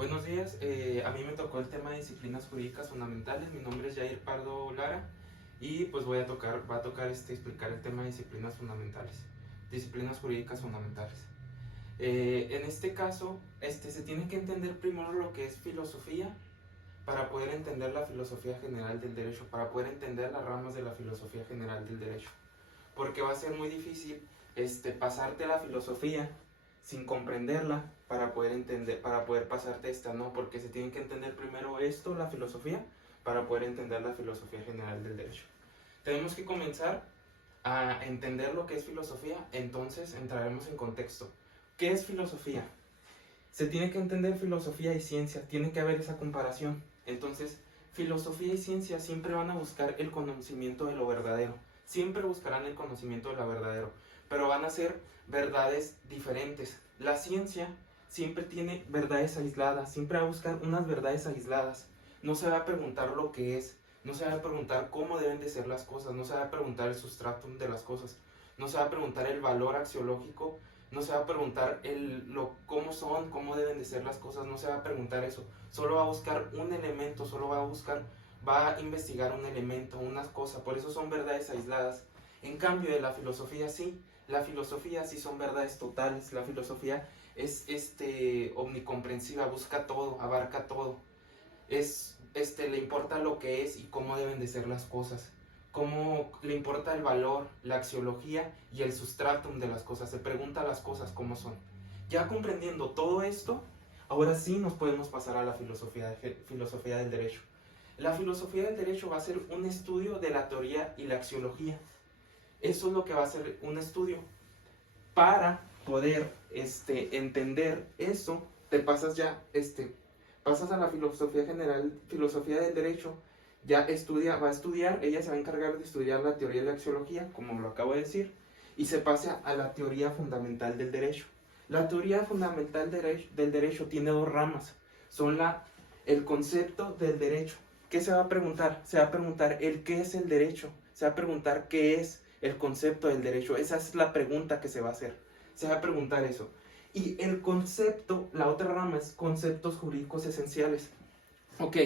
Buenos días, a mí me tocó el tema de disciplinas jurídicas fundamentales. Mi nombre es Jair Pardo Lara y pues va a tocar explicar el tema de disciplinas fundamentales, disciplinas jurídicas fundamentales. En este caso, se tiene que entender primero lo que es filosofía para poder entender la filosofía general del derecho, para poder entender las ramas de la filosofía general del derecho, porque va a ser muy difícil pasarte la filosofía sin comprenderla para poder entender, para poder pasarte esta, ¿no? Porque se tiene que entender primero esto, la filosofía, para poder entender la filosofía general del derecho. Tenemos que comenzar a entender lo que es filosofía, entonces entraremos en contexto. ¿Qué es filosofía? Se tiene que entender filosofía y ciencia, tiene que haber esa comparación. Entonces, filosofía y ciencia siempre van a buscar el conocimiento de lo verdadero, siempre buscarán el conocimiento de lo verdadero, pero van a ser verdades diferentes. La ciencia siempre tiene verdades aisladas, siempre va a buscar unas verdades aisladas. No se va a preguntar lo que es, no se va a preguntar cómo deben de ser las cosas, no se va a preguntar el sustratum de las cosas, no se va a preguntar el valor axiológico, no se va a preguntar cómo son, cómo deben de ser las cosas, no se va a preguntar eso. Solo va a buscar un elemento, va a investigar un elemento, unas cosas, por eso son verdades aisladas. En cambio de la filosofía sí son verdades totales. La filosofía es omnicomprensiva, busca todo, abarca todo. Le importa lo que es y cómo deben de ser las cosas. Cómo le importa el valor, la axiología y el sustratum de las cosas. Se pregunta las cosas cómo son. Ya comprendiendo todo esto, ahora sí nos podemos pasar a la filosofía del derecho. La filosofía del derecho va a ser un estudio de la teoría y la axiología. Eso es lo que va a ser un estudio. Para poder entender eso, pasas a la filosofía general, filosofía del derecho. Va a estudiar, ella se va a encargar de estudiar la teoría y la axiología, como lo acabo de decir, y se pasa a la teoría fundamental del derecho. La teoría fundamental del derecho tiene dos ramas. Son el concepto del derecho. ¿Qué se va a preguntar? Se va a preguntar el qué es el derecho. Se va a preguntar qué es el concepto del derecho. Esa es la pregunta que se va a hacer. Se va a preguntar eso. Y el concepto, la otra rama es conceptos jurídicos esenciales. Ok,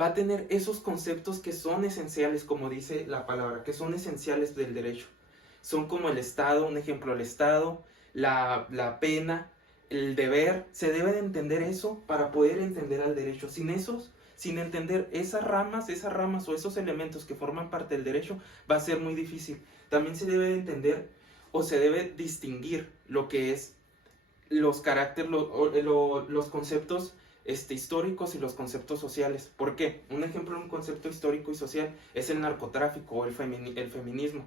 va a tener esos conceptos que son esenciales, como dice la palabra, que son esenciales del derecho. Son como el Estado, un ejemplo, el Estado, la pena, el deber. Se debe de entender eso para poder entender al derecho. Sin entender esas ramas o esos elementos que forman parte del derecho, va a ser muy difícil. También se debe de entender o se debe distinguir lo que es los caracteres, los conceptos históricos y los conceptos sociales. ¿Por qué? Un ejemplo de un concepto histórico y social es el narcotráfico o el feminismo.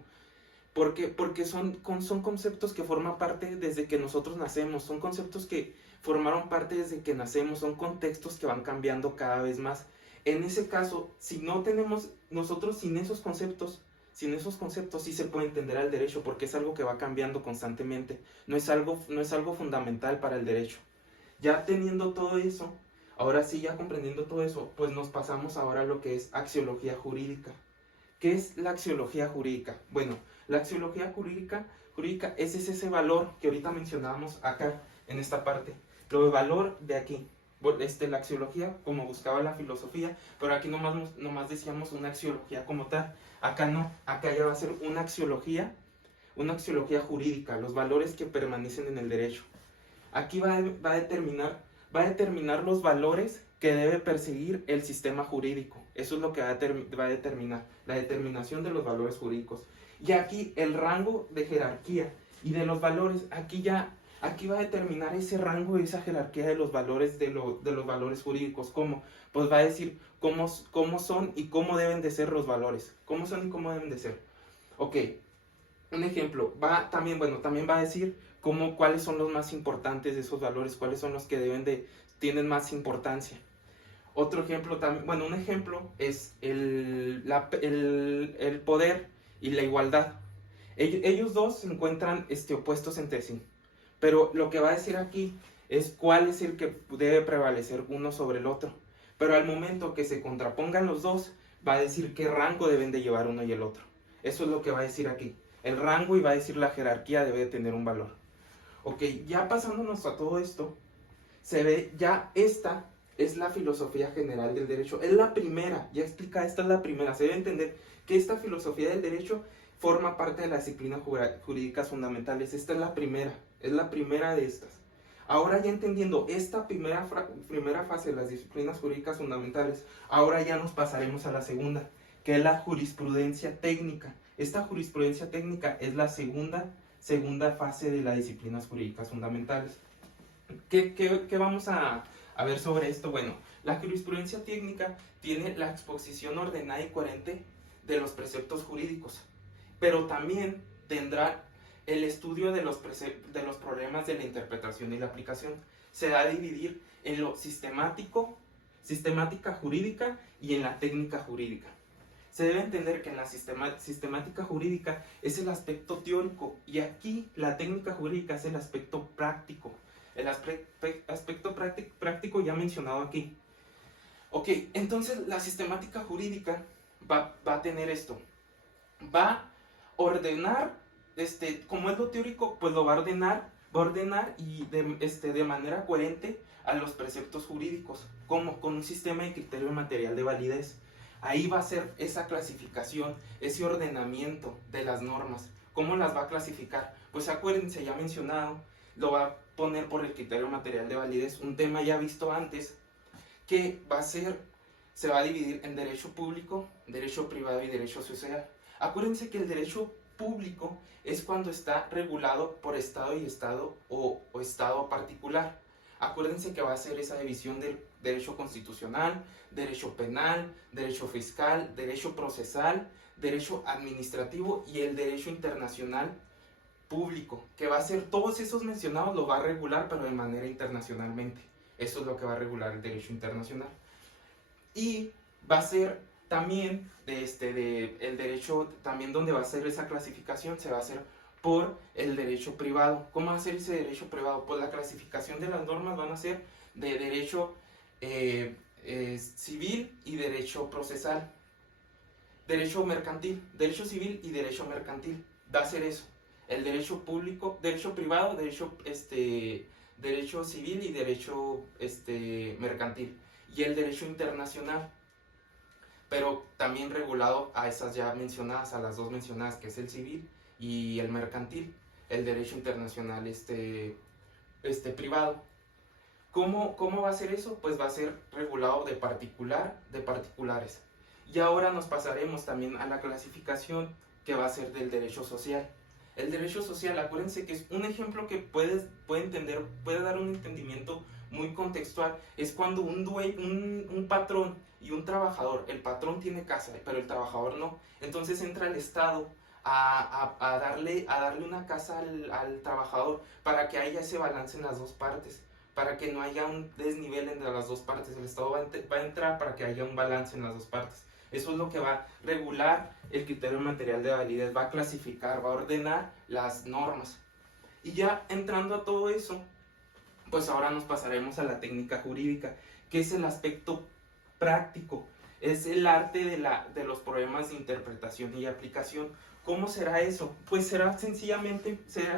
¿Por qué? Porque son conceptos que forman parte desde que nosotros nacemos, son conceptos que formaron parte desde que nacemos, son contextos que van cambiando cada vez más. En ese caso, si no tenemos nosotros sin esos conceptos sí se puede entender al derecho, porque es algo que va cambiando constantemente, no es algo fundamental para el derecho. Ya teniendo todo eso, ahora sí, ya comprendiendo todo eso, pues nos pasamos ahora a lo que es axiología jurídica. ¿Qué es la axiología jurídica? Bueno, la axiología jurídica es ese valor que ahorita mencionábamos acá, en esta parte. Lo de valor de aquí. La axiología, como buscaba la filosofía, pero aquí nomás decíamos una axiología como tal. Acá no, acá ya va a ser una axiología jurídica, los valores que permanecen en el derecho. Aquí va a determinar los valores que debe perseguir el sistema jurídico. Eso es lo que va a determinar, la determinación de los valores jurídicos. Y aquí el rango de jerarquía y de los valores, aquí va a determinar ese rango y esa jerarquía de los valores, de los valores jurídicos. ¿Cómo? Pues va a decir cómo son y cómo deben de ser los valores. ¿Cómo son y cómo deben de ser? Ok, un ejemplo, también va a decir cuáles son los más importantes de esos valores, cuáles son los que tienen más importancia. Otro ejemplo también, un ejemplo es el poder y la igualdad. Ellos dos se encuentran opuestos entre sí, pero lo que va a decir aquí es cuál es el que debe prevalecer uno sobre el otro. Pero al momento que se contrapongan los dos, va a decir qué rango deben de llevar uno y el otro. Eso es lo que va a decir aquí. El rango, y va a decir la jerarquía debe tener un valor. Ok, ya pasándonos a todo esto, se ve ya es la filosofía general del derecho. Es la primera, ya explica, esta es la primera. Se debe entender que esta filosofía del derecho forma parte de las disciplinas jurídicas fundamentales. Esta es la primera de estas. Ahora ya entendiendo esta primera fase de las disciplinas jurídicas fundamentales, ahora ya nos pasaremos a la segunda, que es la jurisprudencia técnica. Esta jurisprudencia técnica es la segunda fase de las disciplinas jurídicas fundamentales. ¿Qué vamos a ver sobre esto? Bueno, la jurisprudencia técnica tiene la exposición ordenada y coherente de los preceptos jurídicos, pero también tendrá el estudio de los problemas de la interpretación y la aplicación. Se va a dividir en lo sistemática jurídica y en la técnica jurídica. Se debe entender que en la sistemática jurídica es el aspecto teórico y aquí la técnica jurídica es el aspecto práctico. El aspecto práctico ya mencionado aquí. Ok, entonces la sistemática jurídica va a tener esto. Va a ordenar, como es lo teórico, pues lo va a ordenar y de manera coherente a los preceptos jurídicos, como con un sistema de criterio material de validez. Ahí va a ser esa clasificación, ese ordenamiento de las normas. ¿Cómo las va a clasificar? Pues acuérdense, ya mencionado, lo va a poner por el criterio material de validez, un tema ya visto antes, que se va a dividir en derecho público, derecho privado y derecho social. Acuérdense que el derecho público es cuando está regulado por estado y estado o estado particular. Acuérdense que va a ser esa división del derecho constitucional, derecho penal, derecho fiscal, derecho procesal, derecho administrativo y el derecho internacional público, que va a ser todos esos mencionados, lo va a regular pero de manera internacionalmente. Eso es lo que va a regular el derecho internacional. Y va a ser también el derecho, también donde va a ser esa clasificación, se va a hacer por el derecho privado. ¿Cómo va a ser ese derecho privado? Pues la clasificación de las normas van a ser de derecho civil y derecho procesal. Derecho mercantil, derecho civil y derecho mercantil. Va a ser eso. El derecho público, derecho privado, derecho civil y derecho mercantil. Y el derecho internacional, pero también regulado a esas ya mencionadas, a las dos mencionadas, que es el civil y el mercantil, el derecho internacional privado. ¿Cómo va a ser eso? Pues va a ser regulado de particulares. Y ahora nos pasaremos también a la clasificación que va a ser del derecho social. El derecho social, acuérdense que es un ejemplo que puede dar un entendimiento muy contextual. Es cuando un patrón y un trabajador, el patrón tiene casa, pero el trabajador no. Entonces entra el Estado a darle una casa al trabajador para que haya ese balance en las dos partes, para que no haya un desnivel entre las dos partes. El Estado va a entrar para que haya un balance en las dos partes. Eso es lo que va a regular el criterio material de validez, va a clasificar, va a ordenar las normas. Y ya entrando a todo eso, pues ahora nos pasaremos a la técnica jurídica, que es el aspecto práctico, es el arte de los problemas de interpretación y aplicación. ¿Cómo será eso? Pues será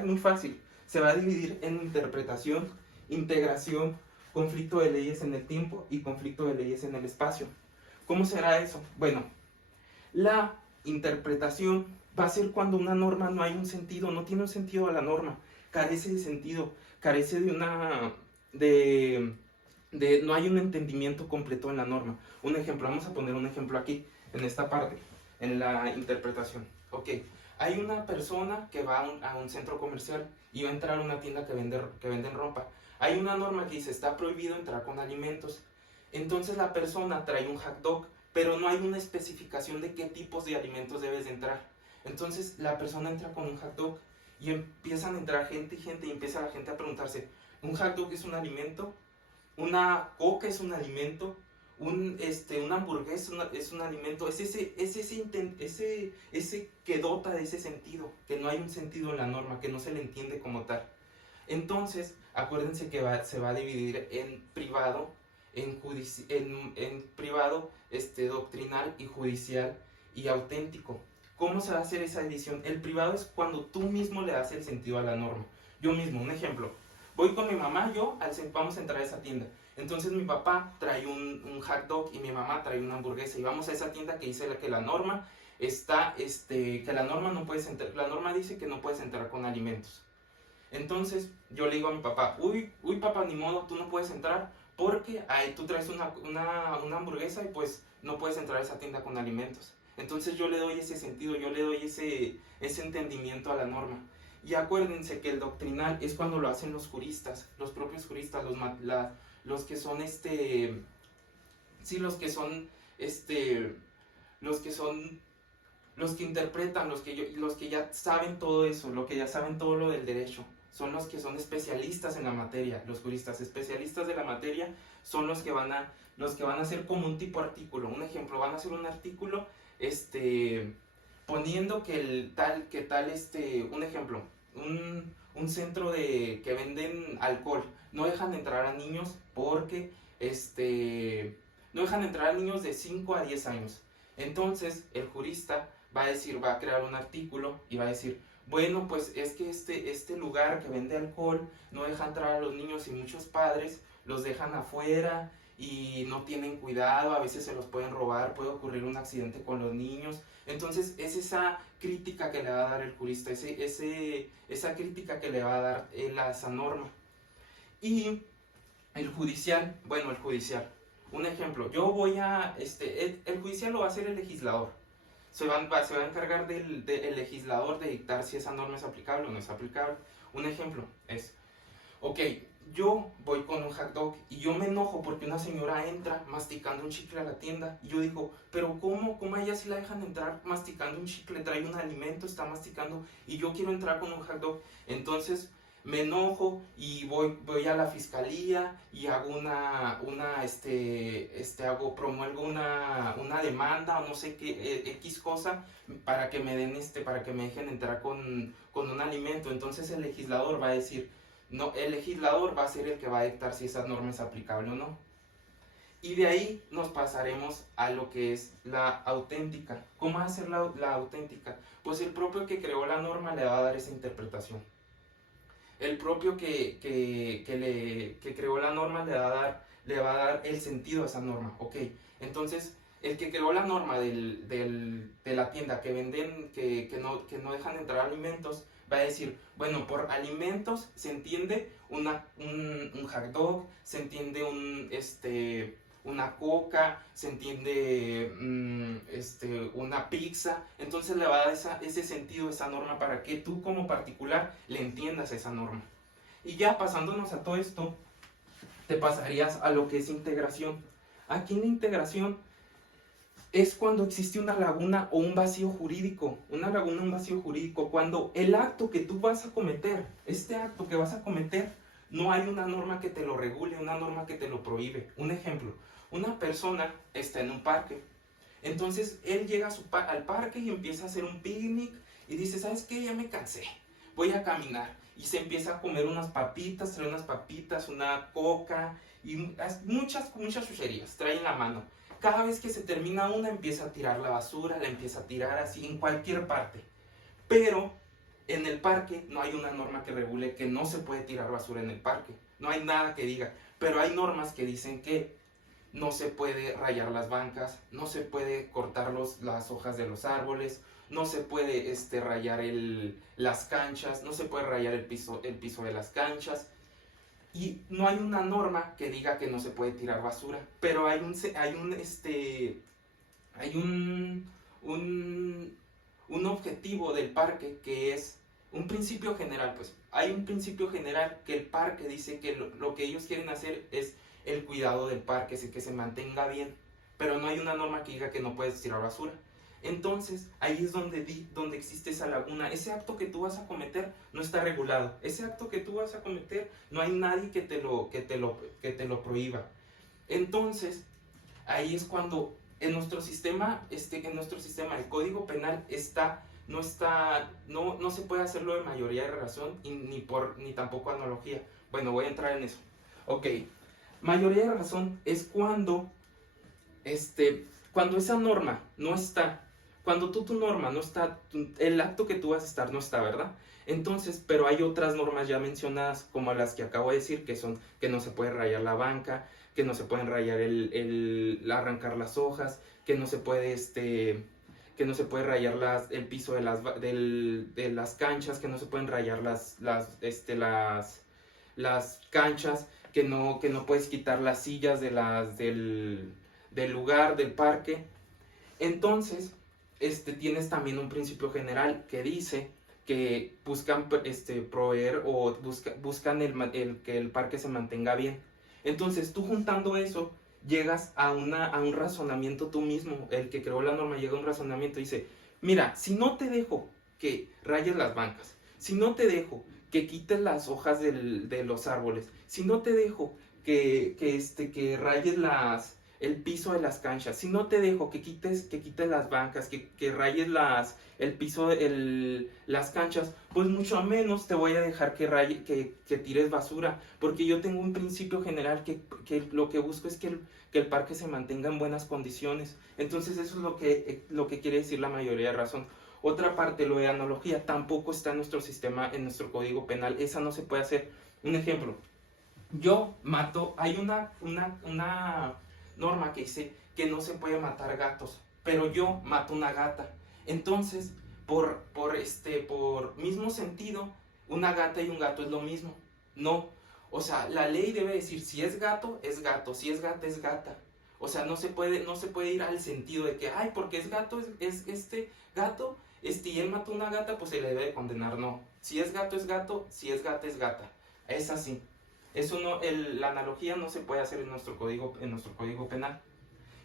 muy fácil. Se va a dividir en interpretación, integración, conflicto de leyes en el tiempo y conflicto de leyes en el espacio. ¿Cómo será eso? Bueno, la interpretación va a ser cuando una norma no hay un sentido, no tiene un sentido a la norma, carece de sentido, carece no hay un entendimiento completo en la norma. Un ejemplo, vamos a poner un ejemplo aquí, en esta parte, en la interpretación. Ok, hay una persona que va a un centro comercial y va a entrar a una tienda que venden ropa. Hay una norma que dice, está prohibido entrar con alimentos. Entonces la persona trae un hot dog, pero no hay una especificación de qué tipos de alimentos debes de entrar. Entonces la persona entra con un hot dog y empiezan a entrar gente y empieza la gente a preguntarse, ¿un hot dog es un alimento? ¿Una coca es un alimento? ¿Una hamburguesa es un alimento? Es ese que dota de ese sentido, que no hay un sentido en la norma, que no se le entiende como tal. Entonces, acuérdense que se va a dividir en privado, en privado, doctrinal y judicial y auténtico. ¿Cómo se va a hacer esa división? El privado es cuando tú mismo le das el sentido a la norma. Yo mismo, un ejemplo. Voy con mi mamá, vamos a entrar a esa tienda. Entonces mi papá trae un hot dog y mi mamá trae una hamburguesa. Y vamos a esa tienda que dice que la norma está, que la norma no puedes entrar, la norma dice que no puedes entrar con alimentos. Entonces yo le digo a mi papá, uy papá, ni modo, tú no puedes entrar porque tú traes una hamburguesa y pues no puedes entrar a esa tienda con alimentos. Entonces yo le doy ese sentido, yo le doy ese entendimiento a la norma. Y acuérdense que el doctrinal es cuando lo hacen los juristas, los propios juristas, los que son sí, los que interpretan, los que ya saben todo eso, los que ya saben todo lo del derecho, son los que son especialistas en la materia. Los juristas especialistas de la materia son los que van a hacer como un tipo artículo. Un ejemplo, van a hacer un artículo poniendo un ejemplo, un centro que venden alcohol, no dejan entrar a niños porque no dejan entrar a niños de 5 a 10 años. Entonces el jurista va a crear un artículo y va a decir, bueno, pues es que este lugar que vende alcohol no deja entrar a los niños y muchos padres los dejan afuera y no tienen cuidado, a veces se los pueden robar, puede ocurrir un accidente con los niños. Entonces es esa crítica que le va a dar el jurista, esa crítica que le va a dar esa norma. Y el judicial, un ejemplo, el judicial lo va a hacer el legislador. Se va a encargar del legislador de dictar si esa norma es aplicable o no es aplicable. Un ejemplo es, ok, yo voy con un hot dog y yo me enojo porque una señora entra masticando un chicle a la tienda y yo digo, pero ¿cómo a ella sí la dejan entrar masticando un chicle? Trae un alimento, está masticando y yo quiero entrar con un hot dog. Entonces me enojo y voy a la fiscalía y hago promuevo una demanda o no sé qué, X cosa para que me dejen entrar con un alimento. Entonces el legislador va a decir, no, el legislador va a ser el que va a dictar si esa norma es aplicable o no. Y de ahí nos pasaremos a lo que es la auténtica. ¿Cómo va a ser la auténtica? Pues el propio que creó la norma le va a dar esa interpretación. El propio que creó la norma le va a dar el sentido a esa norma. Ok, entonces el que creó la norma de la tienda que venden, que no dejan entrar alimentos, va a decir, bueno, por alimentos se entiende un hot dog, se entiende una coca, se entiende una pizza. Entonces le va a dar ese sentido, esa norma, para que tú como particular le entiendas esa norma. Y ya pasándonos a todo esto, te pasarías a lo que es integración. Aquí en la integración es cuando existe una laguna o un vacío jurídico. Una laguna o un vacío jurídico, cuando el acto que tú vas a cometer, este acto que vas a cometer, no hay una norma que te lo regule, una norma que te lo prohíbe. Un ejemplo, una persona está en un parque. Entonces él llega al parque y empieza a hacer un picnic y dice, ¿sabes qué? Ya me cansé, voy a caminar. Y se empieza a comer unas papitas, trae unas papitas, una coca y muchas chucherías, trae en la mano. Cada vez que se termina una, empieza a tirar la basura, la empieza a tirar así en cualquier parte. Pero en el parque no hay una norma que regule que no se puede tirar basura en el parque. No hay nada que diga. Pero hay normas que dicen que no se puede rayar las bancas, no se puede cortar las hojas de los árboles, no se puede rayar las canchas, no se puede rayar el piso de las canchas. Y no hay una norma que diga que no se puede tirar basura, pero hay un objetivo del parque que es un principio general. Pues hay un principio general que el parque dice que lo que ellos quieren hacer es el cuidado del parque, que se mantenga bien, pero no hay una norma que diga que no puedes tirar basura. Entonces ahí es donde existe esa laguna. Ese acto que tú vas a cometer no está regulado. Ese acto que tú vas a cometer no hay nadie que te lo prohíba. Entonces ahí es cuando en nuestro sistema el Código Penal no se puede hacerlo de mayoría de razón ni tampoco analogía. Bueno, voy a entrar en eso. Ok, mayoría de razón es cuando esa norma no está, cuando tu norma no está, el acto que tú vas a estar no está, ¿verdad? Entonces, pero hay otras normas ya mencionadas, como las que acabo de decir, que son que no se puede rayar la banca, que no se pueden rayar arrancar las hojas, que no se puede rayar el piso de las canchas, que no se pueden rayar las canchas, que no puedes quitar las sillas del lugar, del parque. Entonces, tienes también un principio general que dice que buscan proveer o buscan que el parque se mantenga bien. Entonces, tú juntando eso, llegas a un razonamiento tú mismo. El que creó la norma llega a un razonamiento y dice, mira, si no te dejo que rayes las bancas, si no te dejo que quites las hojas de los árboles, si no te dejo que rayes el piso de las canchas, si no te dejo que quites las bancas, que rayes el piso, las canchas, pues mucho menos te voy a dejar que tires basura, porque yo tengo un principio general que lo que busco es que el parque se mantenga en buenas condiciones. Entonces eso es lo que quiere decir la mayoría de razón. Otra parte, lo de analogía, tampoco está en nuestro sistema, en nuestro código penal. Esa no se puede hacer. Un ejemplo, yo mato, hay una norma que dice que no se puede matar gatos, pero yo mato una gata. Entonces, por mismo sentido, una gata y un gato es lo mismo. No, o sea, la ley debe decir, si es gato, si es gata, es gata. O sea, no se puede ir al sentido de que, ay, porque es gato, es gato, y él mató una gata, pues se le debe condenar. No, si es gato, si es gata, es gata. Es así. Eso no, la analogía no se puede hacer en nuestro código penal.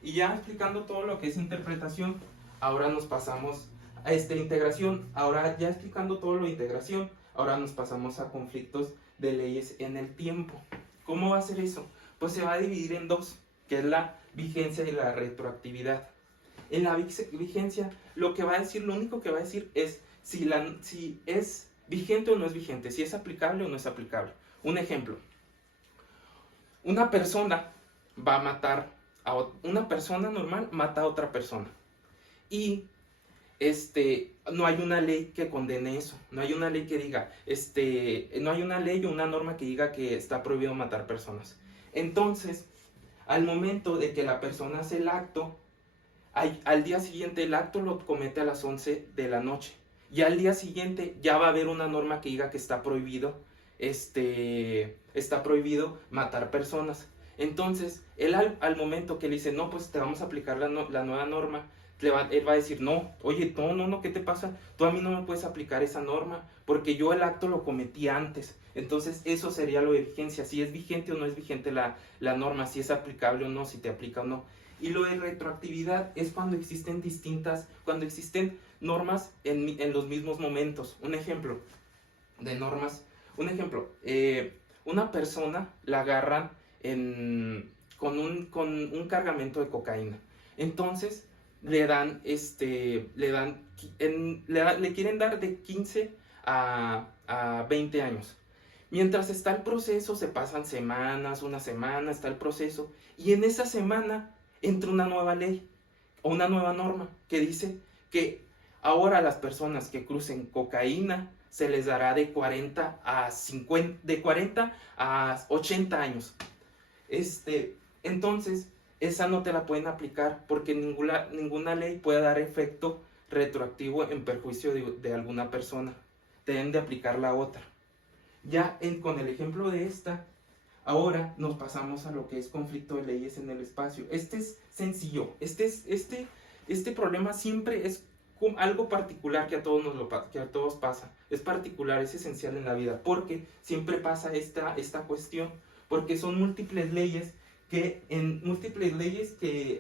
Y ya explicando todo lo que es interpretación, ahora nos pasamos a integración. Ahora ya explicando todo lo de integración, ahora nos pasamos a conflictos de leyes en el tiempo. ¿Cómo va a ser eso? Pues se va a dividir en dos, que es la vigencia y la retroactividad. En la vigencia, lo único que va a decir es si es vigente o no es vigente, si es aplicable o no es aplicable. Un ejemplo. Una persona va a matar una persona normal, mata a otra persona. Y no hay una ley que condene eso. No hay una ley que diga, no hay una ley o una norma que diga que está prohibido matar personas. Entonces, al momento de que la persona hace el acto, al día siguiente el acto lo comete a las 11 de la noche. Y al día siguiente ya va a haber una norma que diga que está prohibido matar personas. Entonces, él al momento que le dice, no, pues te vamos a aplicar la nueva norma, él va a decir, no, oye, no, ¿qué te pasa? Tú a mí no me puedes aplicar esa norma, porque yo el acto lo cometí antes. Entonces, eso sería lo de vigencia, si es vigente o no es vigente la norma, si es aplicable o no, si te aplica o no. Y lo de retroactividad es cuando existen normas en los mismos momentos. Un ejemplo de normas. Una persona la agarran con un cargamento de cocaína. Entonces le quieren dar de 15 a 20 años. Mientras está el proceso, se pasan semanas, una semana, está el proceso, y en esa semana entra una nueva ley o una nueva norma que dice que ahora a las personas que crucen cocaína se les dará de 40 a 80 años. Entonces, esa no te la pueden aplicar porque ninguna ley puede dar efecto retroactivo en perjuicio de alguna persona. Deben de aplicar la otra. Ya con el ejemplo de esta, ahora nos pasamos a lo que es conflicto de leyes en el espacio. Este es sencillo. Este problema siempre es algo particular que a todos pasa. Es particular, es esencial en la vida, porque siempre pasa esta cuestión, porque son múltiples leyes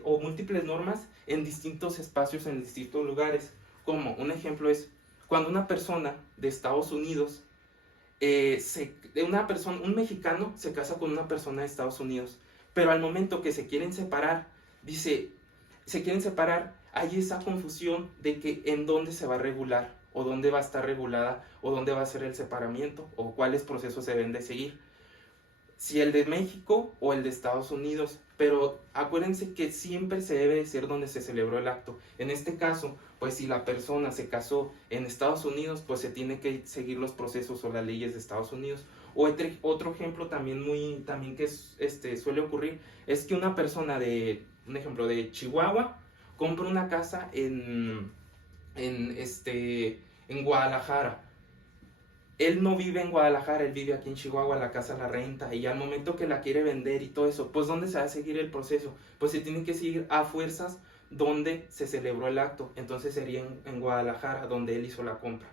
o múltiples normas en distintos espacios, en distintos lugares. Como un ejemplo es cuando una persona de Estados Unidos, un mexicano se casa con una persona de Estados Unidos, pero al momento que se quieren separar, hay esa confusión de que en dónde se va a regular, o dónde va a estar regulada, o dónde va a ser el separamiento, o cuáles procesos se deben de seguir. Si el de México o el de Estados Unidos, pero acuérdense que siempre se debe decir donde se celebró el acto. En este caso, pues si la persona se casó en Estados Unidos, pues se tiene que seguir los procesos o las leyes de Estados Unidos. Otro ejemplo también también que suele ocurrir es que una persona un ejemplo de Chihuahua compra una casa en Guadalajara. Él no vive en Guadalajara, él vive aquí en Chihuahua, la casa la renta, y al momento que la quiere vender y todo eso, pues ¿dónde se va a seguir el proceso? Pues se tiene que seguir a fuerzas donde se celebró el acto, entonces sería en Guadalajara, donde él hizo la compra.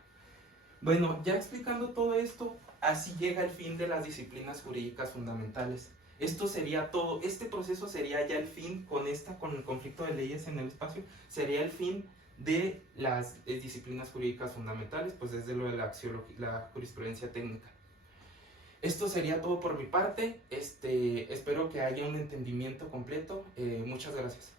Bueno, ya explicando todo esto, así llega el fin de las disciplinas jurídicas fundamentales. Esto sería todo, este proceso sería ya el fin con el conflicto de leyes en el espacio, sería el fin de las disciplinas jurídicas fundamentales, pues desde lo de la jurisprudencia técnica. Esto sería todo por mi parte, espero que haya un entendimiento completo, muchas gracias.